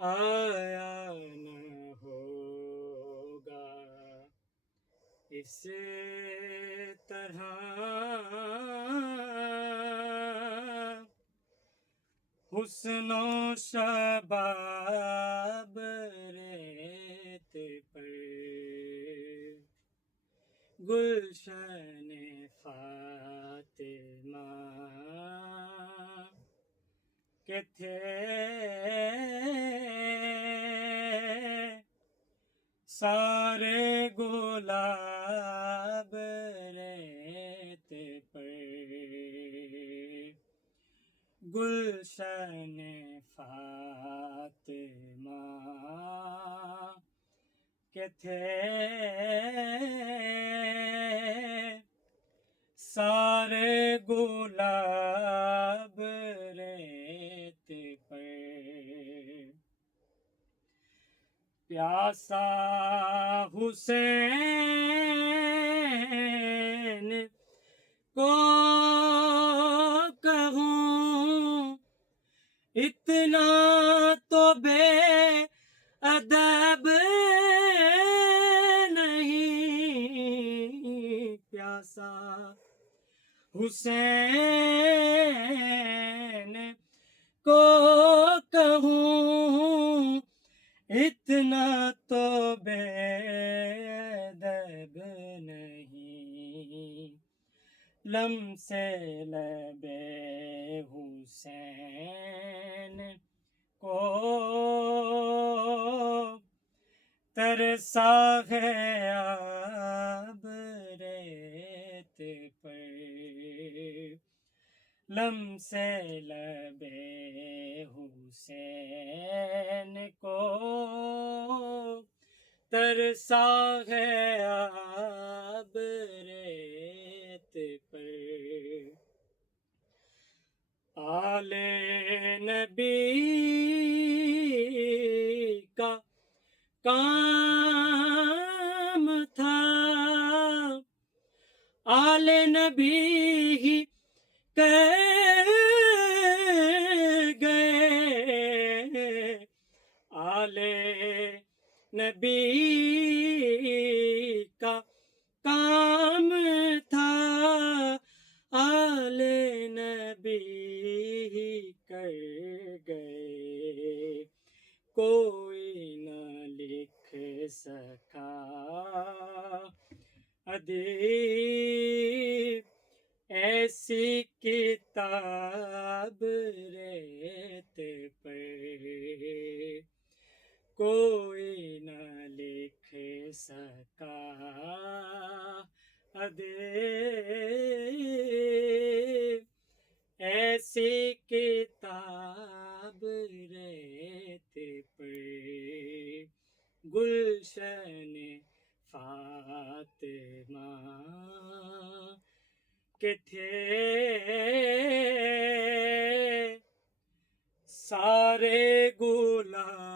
آیا نہ ہوگا اس طرح حسن و شباب ریت پر گلشن فاطمہ کے تھے سارے گلاب ریت پر گلشن فاطمہ کے تھے سارے گلاب ریت پر پیاسا حسین کو کہوں اتنا تو بے ادب نہیں پیاسا حسین کو کہوں اتنا تو بے ادب نہیں لمسے لب حسین کو ترسا ہے آب ریت پر لمسے لب حسین کو ترسا ہے آب ریت پر آل نبی کا کام تھا آل نبی ہی کہہ گئے آل نبی کا کام تھا آل نبی ہی کر گئے کوئی نہ لکھ سکا ادیب ایسی کتاب ریت پر کوئی نہ لکھ سکا ادیب ایسی کتاب ریت پر گلشن فاطمہ کے تھے سارے گلاب